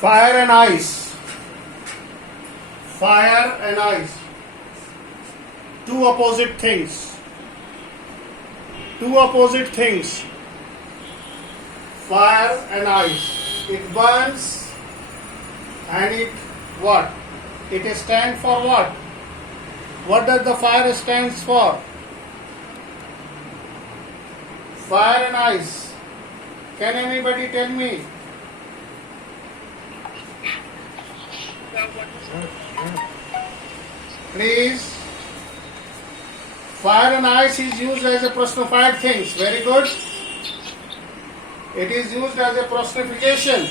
Fire and ice. Fire and ice. Two opposite things. Two opposite things. Fire and ice. It burns and it what? It stands for what? What does the fire stands for? Fire and ice. Can anybody tell me? Please. Fire and ice is used as a personified things. Very good. It is used as a personification.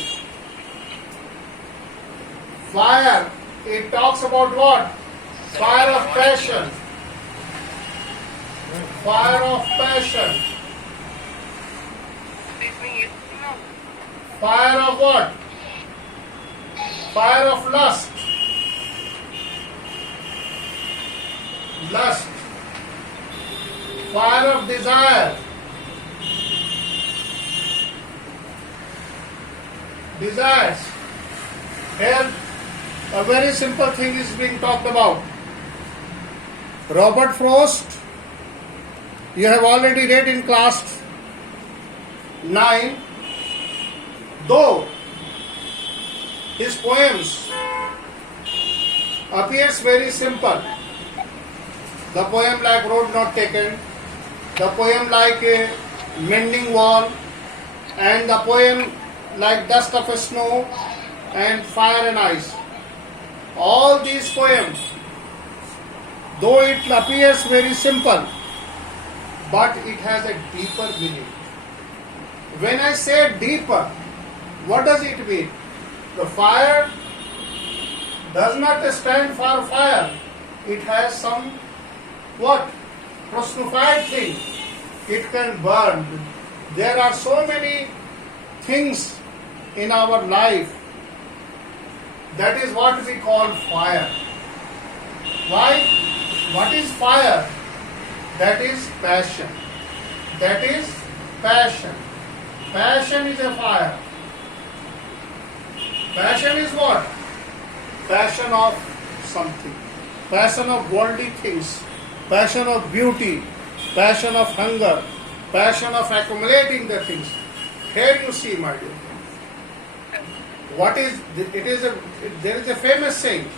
Fire, it talks about what? Fire of passion. Fire of passion. Fire of what? Fire of lust. Lust. Fire of desire. Desires. Here, a very simple thing is being talked about. Robert Frost, you have already read in class 9, though his poems appears very simple. The poem like Road Not Taken, the poem like a Mending Wall, and the poem like Dust of Snow and Fire and Ice. All these poems, though it appears very simple, but it has a deeper meaning. When I say deeper, what does it mean? The fire does not stand for fire. It has some what? Personified thing. It can burn. There are so many things in our life. That is what we call fire. Why? What is fire? That is passion. That is passion. Passion is a fire. Passion is what? Passion of something. Passion of worldly things. Passion of beauty. Passion of hunger. Passion of accumulating the things. Here you see, my dear. What is it? There is a famous saying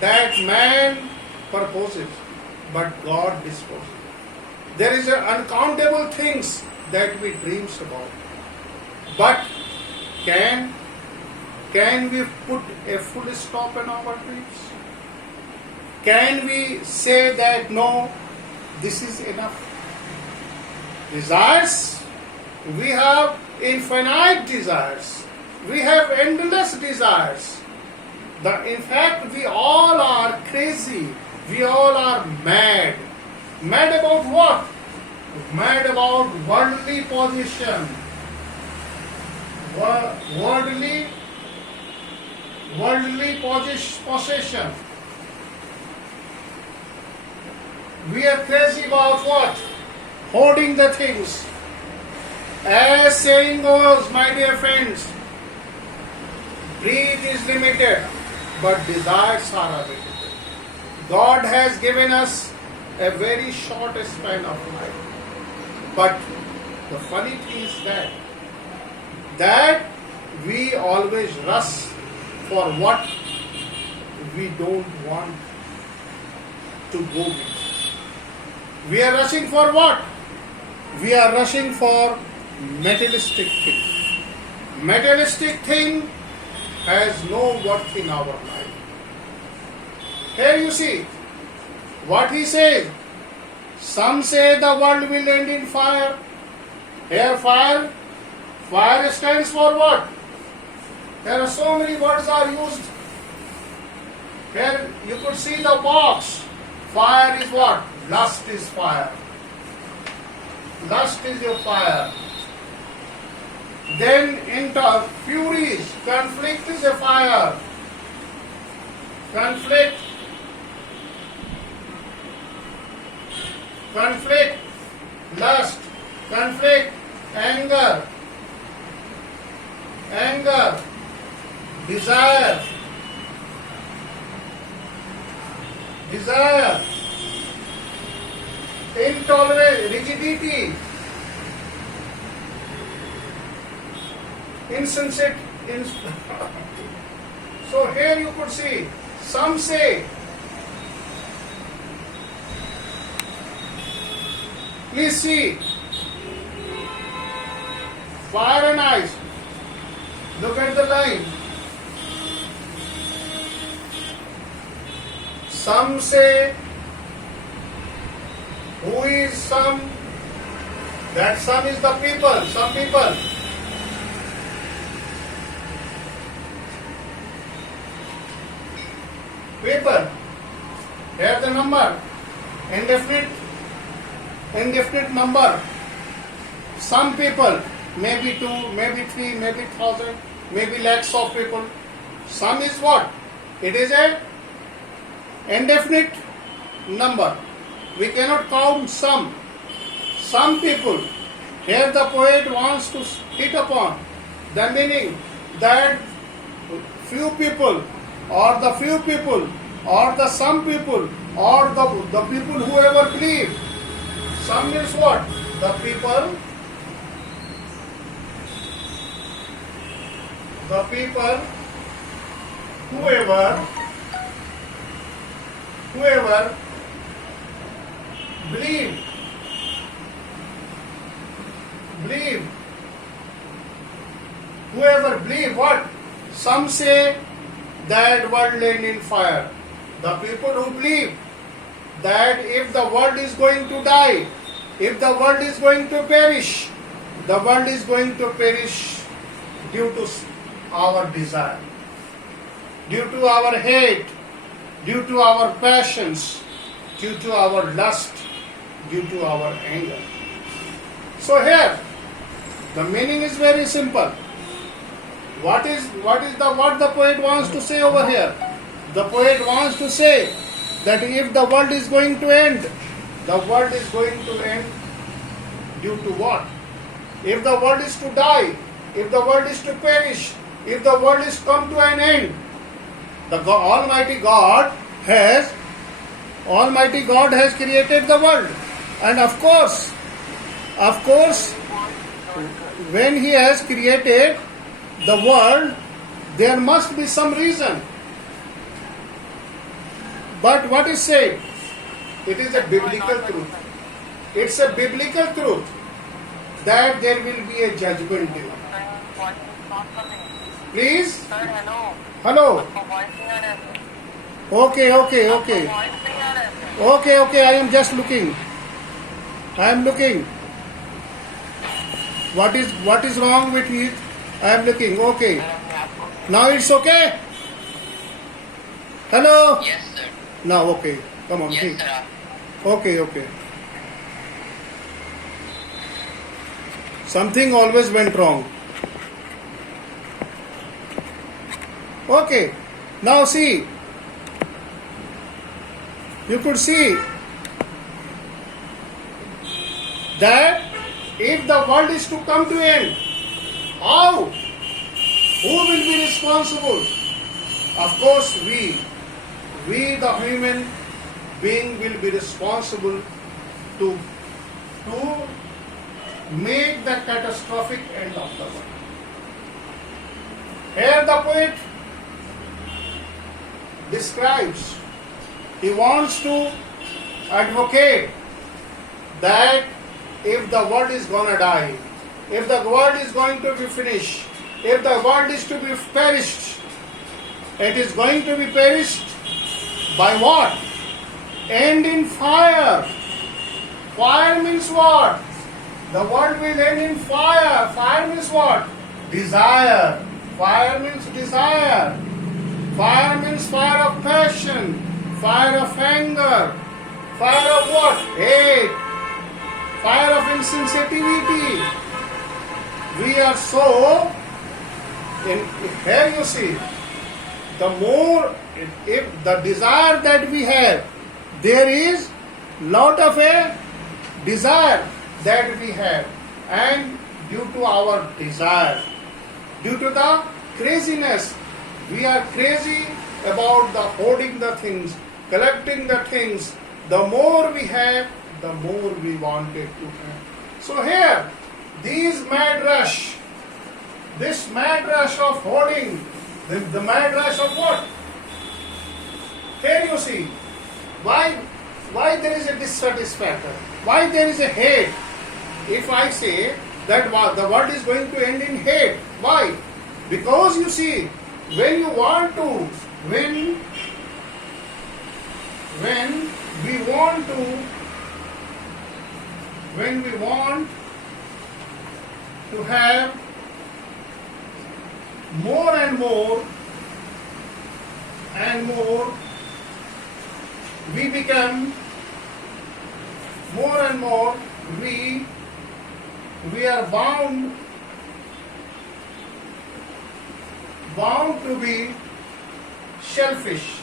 that man purposes, but God disposes. There is uncountable things that we dreams about, but can we put a full stop in our dreams? Can we say that no, this is enough? Desires, we have infinite desires. We have endless desires. In fact, we all are crazy. We all are mad. Mad about what? Mad about worldly position. Worldly possession. We are crazy about what? Hoarding the things. As saying goes, my dear friends, breath is limited, but desires are unlimited. God has given us a very short span of life. But the funny thing is that we always rush for what we don't want to go with. We are rushing for what? We are rushing for materialistic thing. Materialistic thing has no worth in our life. Here you see what he says. Some say the world will end in fire. Here fire stands for what? There are so many words are used. Here you could see the box. Fire is what? Lust is fire. Lust is your fire. Then into furies, conflict is a fire. Conflict, lust, conflict, anger, desire, desire, intolerance, rigidity, insensate. So here you could see, some say, please see, fire and ice. Look at the line. Some say, who is some? That some is the people, some people. People. Here the number. Indefinite number. Some people, maybe 2, maybe 3, maybe 1,000, maybe lakhs of people. Some is what? It is a indefinite number. We cannot count some. Some people. Here the poet wants to hit upon the meaning that few people, or the few people, or the some people, or the people who ever believe. Some means what? The people whoever believe, whoever believe what? Some say that world end in fire. The people who believe that if the world is going to die, if the world is going to perish, the world is going to perish due to our desire, due to our hate, due to our passions, due to our lust, due to our anger. So here, the meaning is very simple. What the poet wants to say over here? The poet wants to say that if the world is going to end, the world is going to end due to what? If the world is to die, if the world is to perish, if the world is come to an end, the Almighty God has created the world. And of course, when He has created the world, there must be some reason. But what is said? It is a biblical truth. It's a biblical truth that there will be a judgment day. Please? Sir, hello. Hello. Okay. Okay, I am just looking. I am looking. What is wrong with it? I am looking. Okay. Now it's okay? Hello? Yes, sir. Now okay. Come on, Yes, think. sir. Okay. Something always went wrong. Okay. Now see. You could see that if the world is to come to end, how? Who will be responsible? Of course, we the human being will be responsible to make the catastrophic end of the world. Here the poet describes, he wants to advocate that if the world is gonna die, if the world is going to be finished, if the world is to be perished, it is going to be perished by what? End in fire. Fire means what? The world will end in fire. Fire means what? Desire. Fire means desire. Fire means fire of passion, fire of anger, fire of what? Hate, fire of insensitivity. We are so, here you see, the more, if the desire that we have, there is lot of a desire that we have, and due to our desire, due to the craziness, We are crazy about the hoarding the things, collecting the things. The more we have, the more we wanted to have. So here, this mad rush of hoarding, the mad rush of what? Here you see, why there is a dissatisfaction, why there is a hate. If I say that the world is going to end in hate, why? Because you see, when you want to, when we want to have more and more, we become more and more, we are bound to be selfish.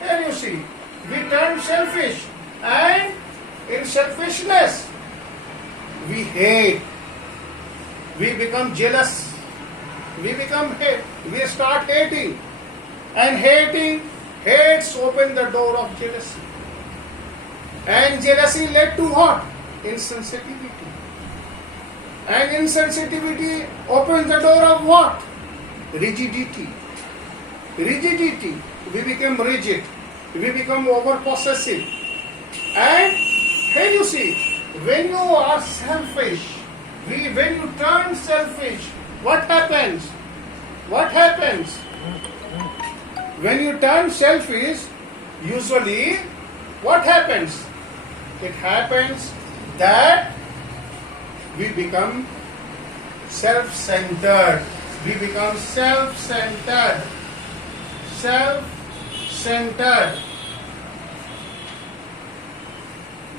Here you see, we turn selfish, and in selfishness we hate, we become jealous, we start hating, and hates open the door of jealousy, and jealousy led to what? Insensitivity, and insensitivity opens the door of what? Rigidity. We become rigid, we become over possessive. And here you see, when you are selfish, when you turn selfish, what happens? When you turn selfish, usually what happens? It happens that we become self-centered. We become self-centered.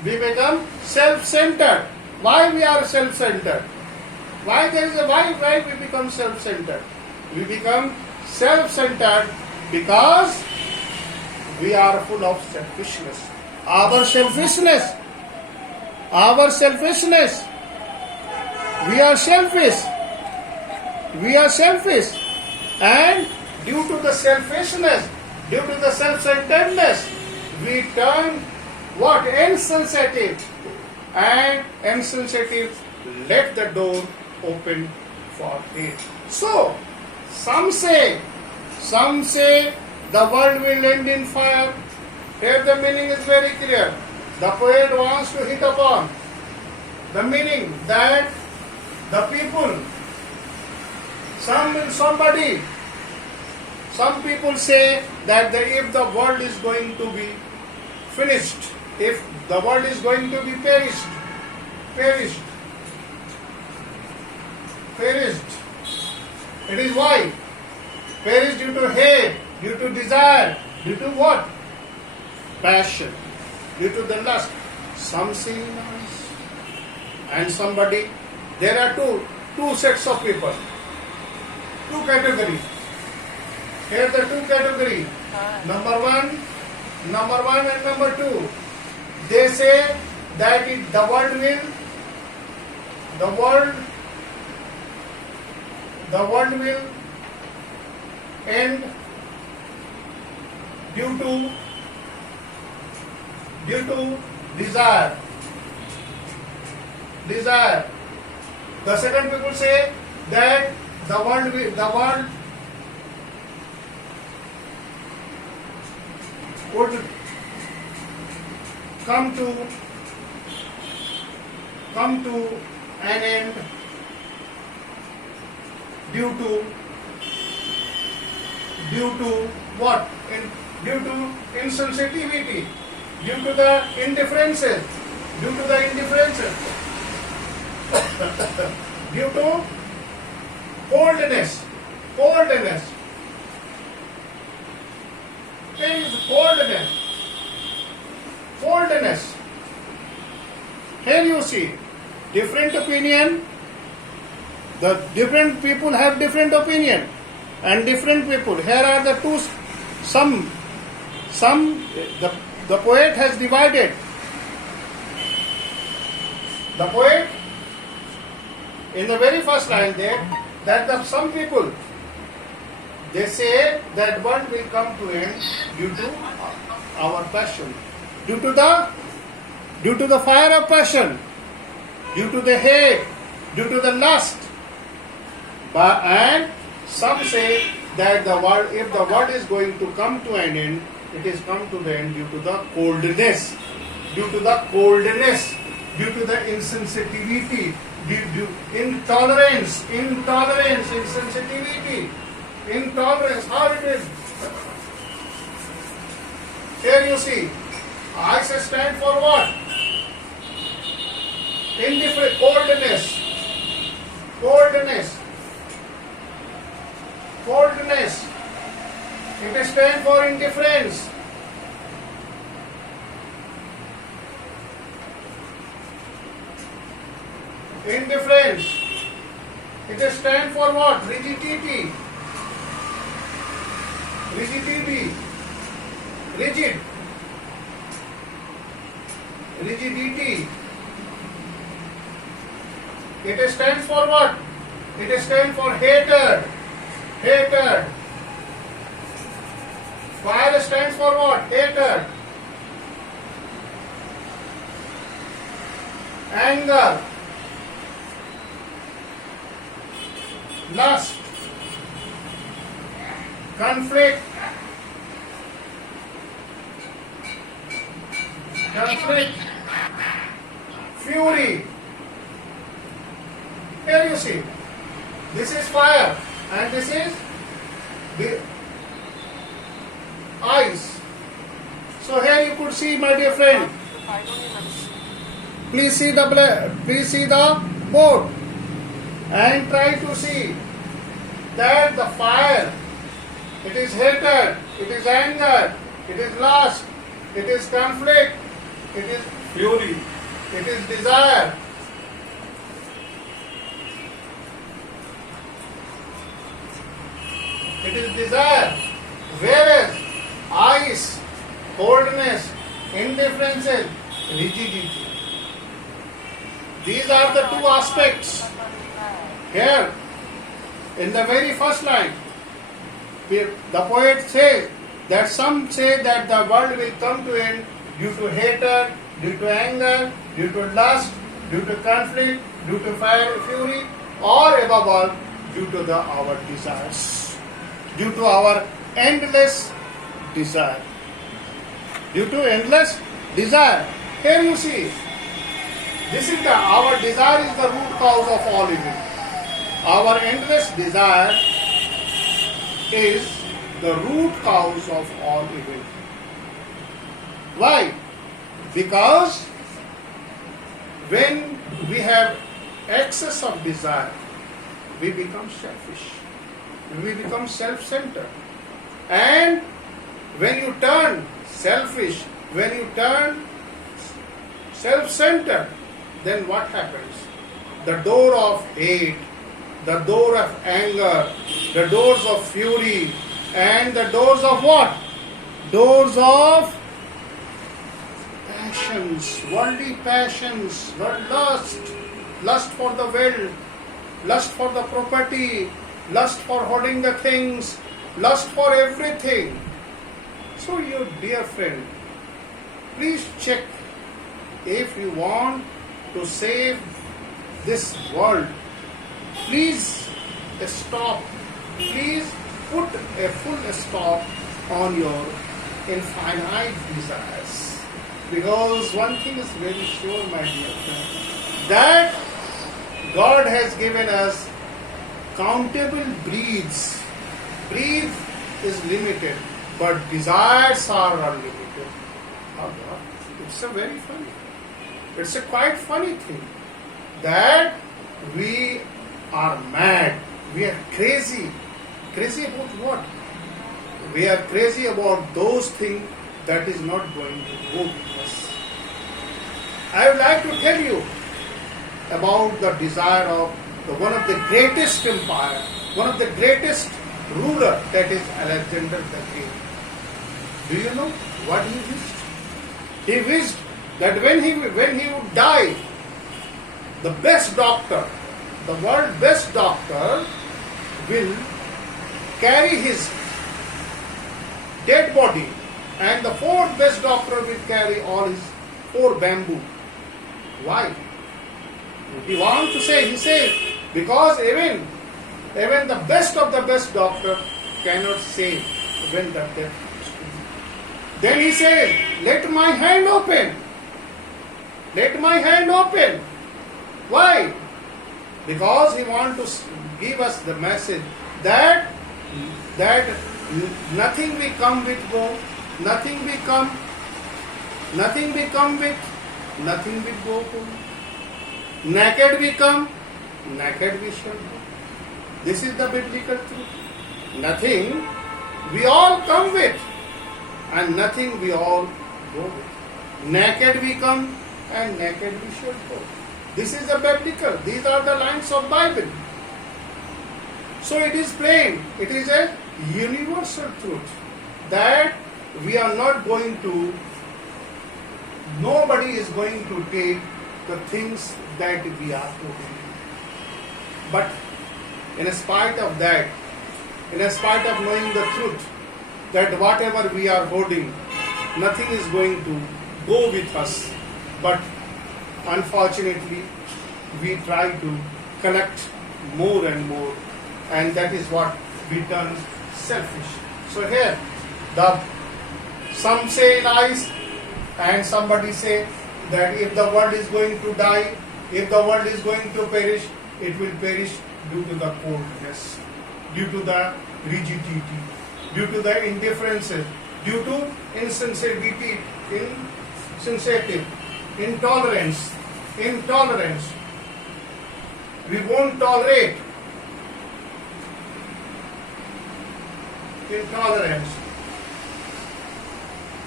We become self-centered. Why we are self-centered? Why we become self-centered? We become self-centered because we are full of selfishness. Our selfishness. We are selfish. And due to the selfishness, due to the self-centeredness, we turn what? Insensitive. And insensitive let the door open for hate. So, some say the world will end in fire. Here the meaning is very clear. The poet wants to hit upon the meaning that the people, some people say that if the world is going to be finished, if the world is going to be perished. It is why? Perished due to hate, due to desire, due to what? Passion, due to the lust. Some say nice. And somebody, there are two sets of people, two categories. Here the two categories. Number one and number two. They say that the world will end due to desire. The second people say that the world would come to an end due to what? Due to insensitivity, due to the indifferences, due to coldness. There is coldness. Here you see different opinion. The different people have different opinion, and different people. Here are the two. The poet has divided. The poet in the very first line there, that some people They say that world will come to end due to our passion, due to the fire of passion, due to the hate, due to the lust. And some say that if the world is going to come to an end, it is come to the end due to the coldness, due to the insensitivity, due to intolerance, insensitivity, intolerance. How it is? Here you see, ice stand for what? Indifferent, coldness. It stands for indifference. Indifference. It stands for what? Rigidity. Rigidity. Rigid. Rigidity. It stands for what? It stands for hatred. Hatred. Fire stands for what? Hatred. Anger. Lust. Conflict. Fury. Here you see, this is fire and this is the ice. So here you could see, my dear friend. Please see the boat and try to see that the fire, it is hatred, it is anger, it is lust, it is conflict, it is fury, it is desire. It is desire. Whereas ice, coldness, indifference, rigidity. These are the two aspects. Here, in the very first line, the poet says that some say that the world will come to end due to hatred, due to anger, due to lust, due to conflict, due to fire, fury, or above all, due to our desires, due to our endless desire. Due to endless desire. Here you see, our desire is the root cause of all evil. Our endless desire is the root cause of all evil. Why? Because when we have excess of desire, we become selfish. We become self-centered. And when you turn selfish, when you turn self-centered, then what happens? The door of hate, the door of anger, the doors of fury, and the doors of what? Doors of passions, worldly passions, lust for the wealth, lust for the property, lust for holding the things, lust for everything. So, you dear friend, please check if you want to save this world. Please stop. Please put a full stop on your infinite desires. Because one thing is very sure, my dear friend, that God has given us countable breaths. Breath is limited, but desires are unlimited. It's a very funny. It's a quite funny thing that we are mad. We are crazy. Crazy about what? We are crazy about those things that is not going to go with us. I would like to tell you about the desire of one of the greatest empire, one of the greatest ruler, that is Alexander the Great. Do you know what he wished? He wished that when he would die, the best doctor, the world's best doctor, will carry his dead body, and the fourth best doctor will carry all his four bamboo. Why? He wants to say, he says, because even the best of the best doctor cannot save when the death. Then he says, let my hand open. Let my hand open. Why? Because he wants to give us the message that nothing we come with go, nothing we come with, nothing will go home. Naked we come, naked we shall go. This is the biblical truth. Nothing we all come with, and nothing we all go with. Naked we come, and naked we shall go. This is the biblical. These are the lines of Bible. So it is plain. It is a universal truth that we are not going to, nobody is going to take the things that we are holding. But in spite of that, in spite of knowing the truth that whatever we are holding, nothing is going to go with us. But unfortunately, we try to collect more and more, and that is what we turn selfish. So here, some say nice, and somebody say that if the world is going to die, if the world is going to perish, it will perish due to the coldness, due to the rigidity, due to the indifferences, due to insensitivity, intolerance. We won't tolerate intolerance.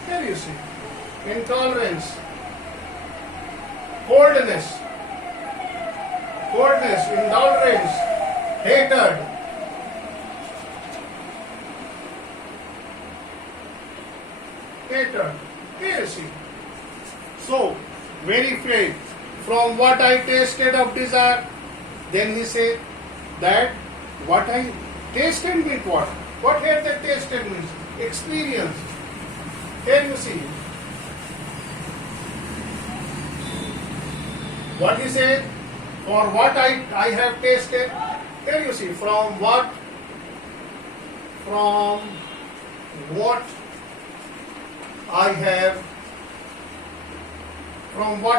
Here you see, intolerance, coldness, intolerance, hatred. Here you see. So, very afraid. From what I tasted of desire, then he said that what I tasted means what? What here the tasted means? Experience. Here you see. What he said, for what I have tasted, here you see, from what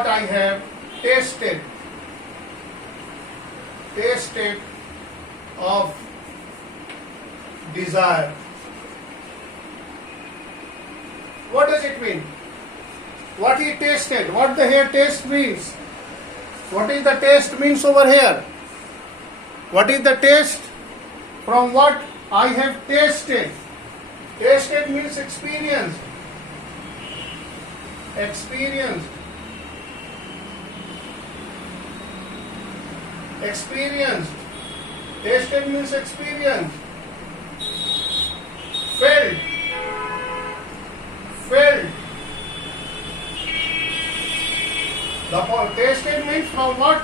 I have tasted of desire. What does it mean? What he tasted, what the here taste means? What is the taste means over here? What is the taste? From what I have tasted. Tasted means experience. Experience. Tasted means experience. Felt. The tasted means from what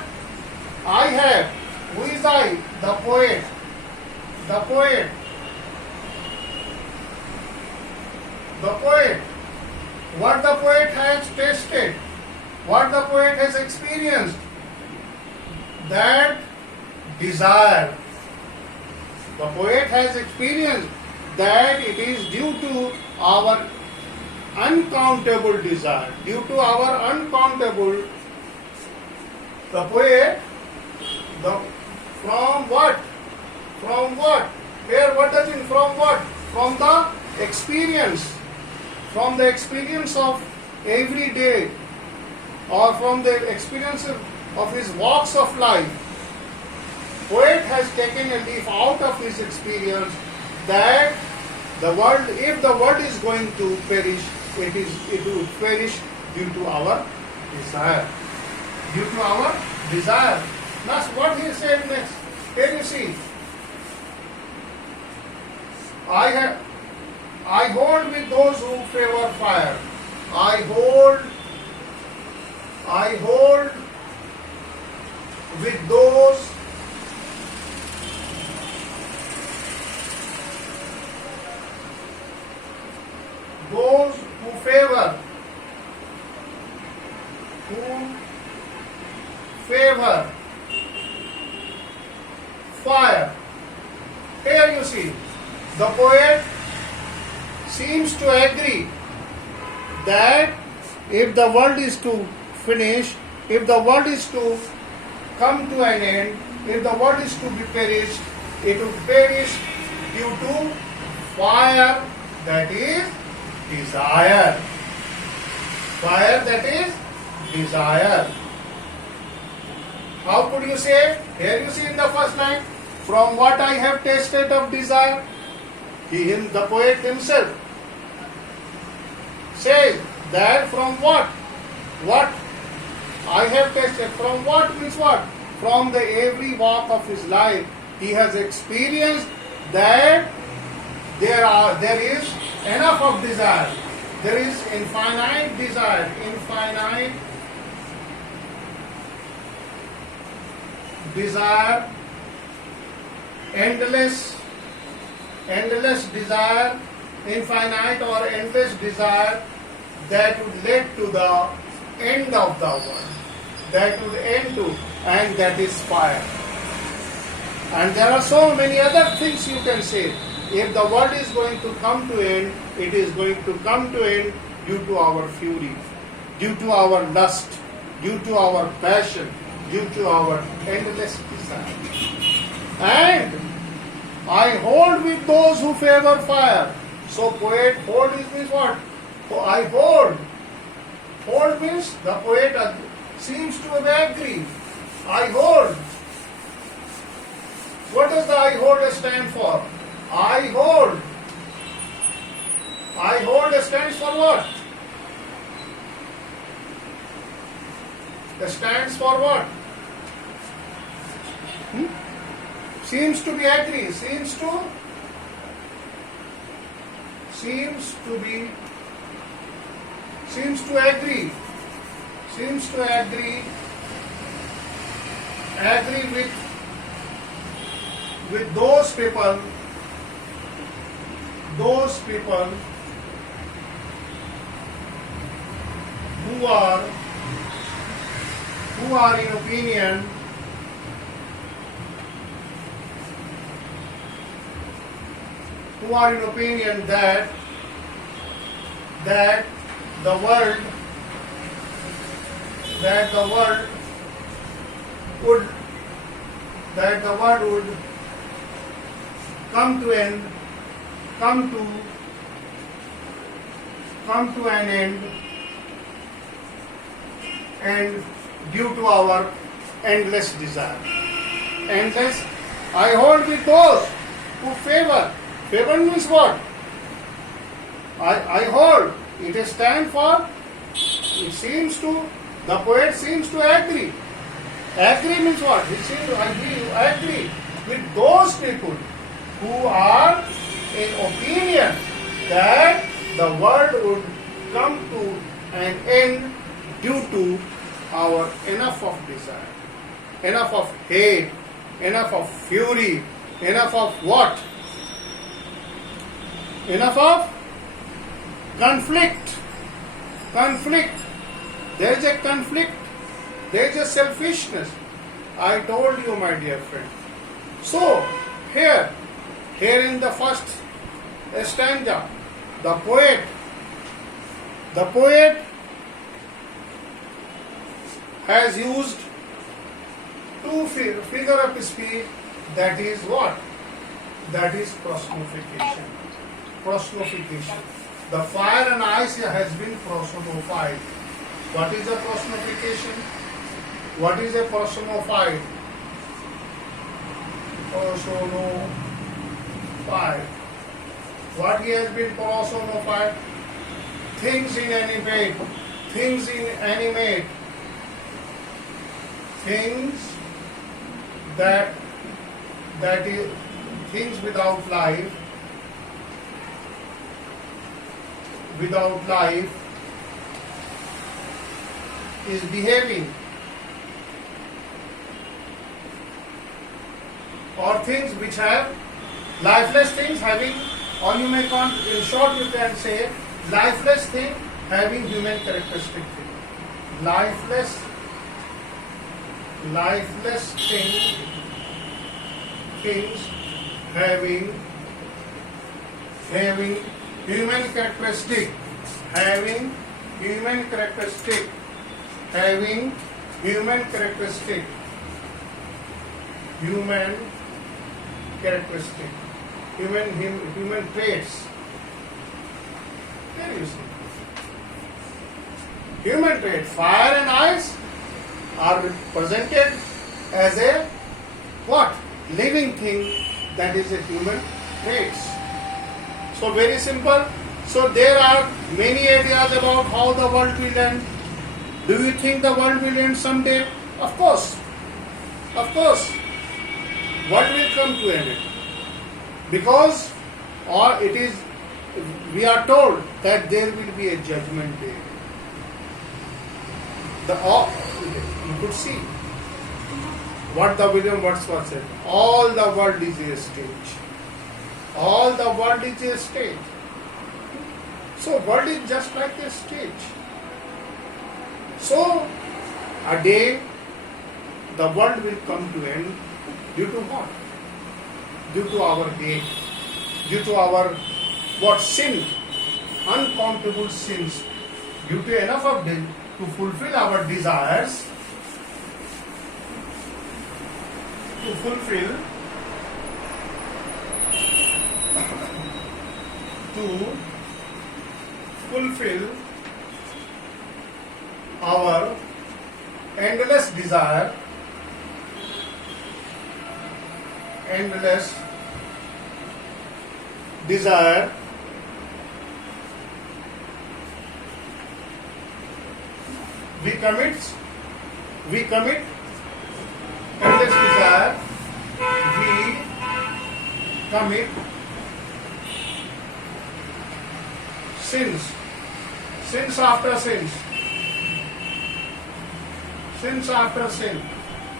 I have. Who is I? The poet. What the poet has tasted, what the poet has experienced, that desire. The poet has experienced that it is due to our uncountable desire, due to our uncountable. The poet, from what? Here, what does it mean? From what? From the experience. From the experience of every day, or from the experience of his walks of life, poet has taken a leaf out of his experience that the world, if the world is going to perish, it will perish due to our desire. Due to our desire. That's what he said next. Here you see. I hold with those who favor fire. I hold with those those who favor fire. Here you see, the poet seems to agree that if the world is to finish, if the world is to come to an end, if the world is to be perished, it would perish due to fire, that is desire. Fire, that is desire. How could you say? Here you see in the first line, from what I have tasted of desire. The poet himself says that from what? What I have tasted. From what means what? From the every walk of his life, he has experienced that there is enough of desire. There is infinite desire, endless desire, infinite or endless desire that would lead to the end of the world, that would end to, and that is fire. And there are so many other things you can say. If the world is going to come to end, it is going to come to end due to our fury, due to our lust, due to our passion, due to our endless desire. And I hold with those who favor fire. So poet, hold means what? I hold. Hold means the poet seems to agree. I hold. What does the I hold stand for? I hold. I hold stands for what? It stands for what? Seems to be agree. Seems to agree. Seems to agree. Agree with those people who are in opinion that the world would come to an end, and due to our endless desire. Endless. I hold with those who favor. Favor means what? I hold. It stands for, it seems to, the poet seems to agree. Agree means what? He seems to agree with those people who are in opinion that the world would come to an end due to our enough of desire, enough of hate, enough of fury, enough of what? Enough of conflict. There is a conflict. There is a selfishness. I told you, my dear friend. So, here in the first stanza, the poet has used two figure of speech, that is what? That is personification. The fire and ice has been personified. What is a personification? What is a personified? Personified. What he has been personified? Things inanimate. Things that is things without life. Is behaving, or things which have lifeless things having, or you may in short you can say lifeless thing having human characteristic thing. Lifeless things having human characteristic, having human characteristic, human traits. There you see. Human trait. Fire and ice are represented as a what? Living thing, that is a human traits. So very simple. So there are many ideas about how the world will end. Do you think the world will end someday? Of course. Of course. What will come to an end? Because we are told that there will be a judgment day. You could see what the William Wordsworth said. All the world is a stage. All the world is a stage. So world is just like a stage. So a day the world will come to end due to what? Due to our hate, due to our what? Sin, uncountable sins, due to enough of them to fulfill our desires, to fulfill our endless desire, we commit endless desire, we commit sins after sin,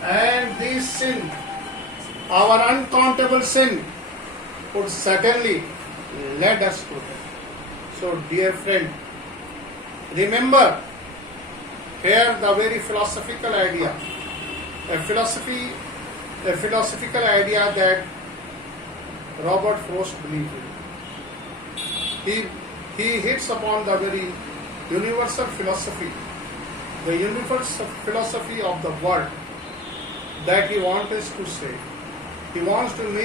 and this sin, our uncountable sin, would certainly lead us to hell. So dear friend, remember here the very philosophical idea, a philosophical idea that Robert Frost believed in. He hits upon the very universal philosophy, the universal philosophy of the world that he wants us to say. He wants to make